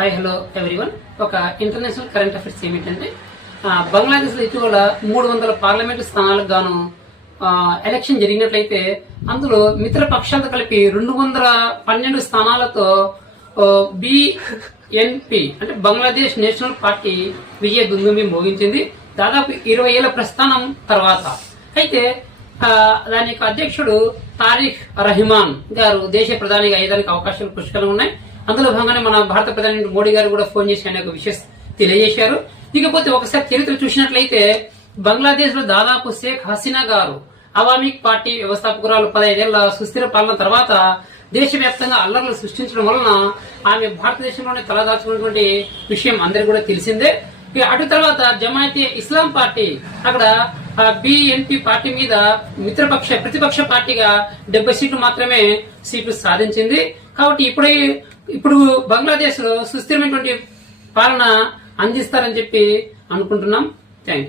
Hi hello everyone. ఒక international current affairs ఏమిటంటే బంగ్లాదేశ్ లో ఇటీవల 300 పార్లమెంటు స్థానాలకు గాను ఎలక్షన్ జరిగినట్లయితే అందులో మిత్ర పక్షాలతో కలిపి 212 స్థానాలతో బిఎన్పి అంటే బంగ్లాదేశ్ నేషనల్ పార్టీ విజయ దుందుమి మోగించింది దాదాపు 20 ఏళ్ల ప్రస్థానం తర్వాత. అయితే దాని యొక్క అధ్యక్షుడు తారిక్ రహమాన్ గారు దేశ ప్రధానిగా అయ్యేదానికి అవకాశాలు పుష్కలంగా ఉన్నాయి. అందులో భాగంగానే మన భారత ప్రధాని మోడీ గారు కూడా ఫోన్ చేసి అనే విషయం తెలియజేశారు. ఇకపోతే ఒకసారి చరిత్ర చూసినట్లయితే బంగ్లాదేశ్ లో దాదాపు షేక్ హసీనా గారు అవామిక్ పార్టీ వ్యవస్థాపకురాలు 15 ఏళ్ల సుస్థిర పాలన తర్వాత దేశవ్యాప్తంగా అల్లర్లు సృష్టించడం వలన ఆమె భారతదేశంలోనే తలదాచుకున్నటువంటి విషయం అందరికి కూడా తెలిసిందే. అటు తర్వాత జమాయతే ఇస్లాం పార్టీ అక్కడ బిఎన్పి పార్టీ మీద ప్రతిపక్ష పార్టీగా 70 సీట్లు మాత్రమే సీట్లు సాధించింది. కాబట్టి ఇప్పుడు బంగ్లాదేశ్ లో సుస్థిరమైనటువంటి పాలన అందిస్తారని చెప్పి అనుకుంటున్నాం. Thank you.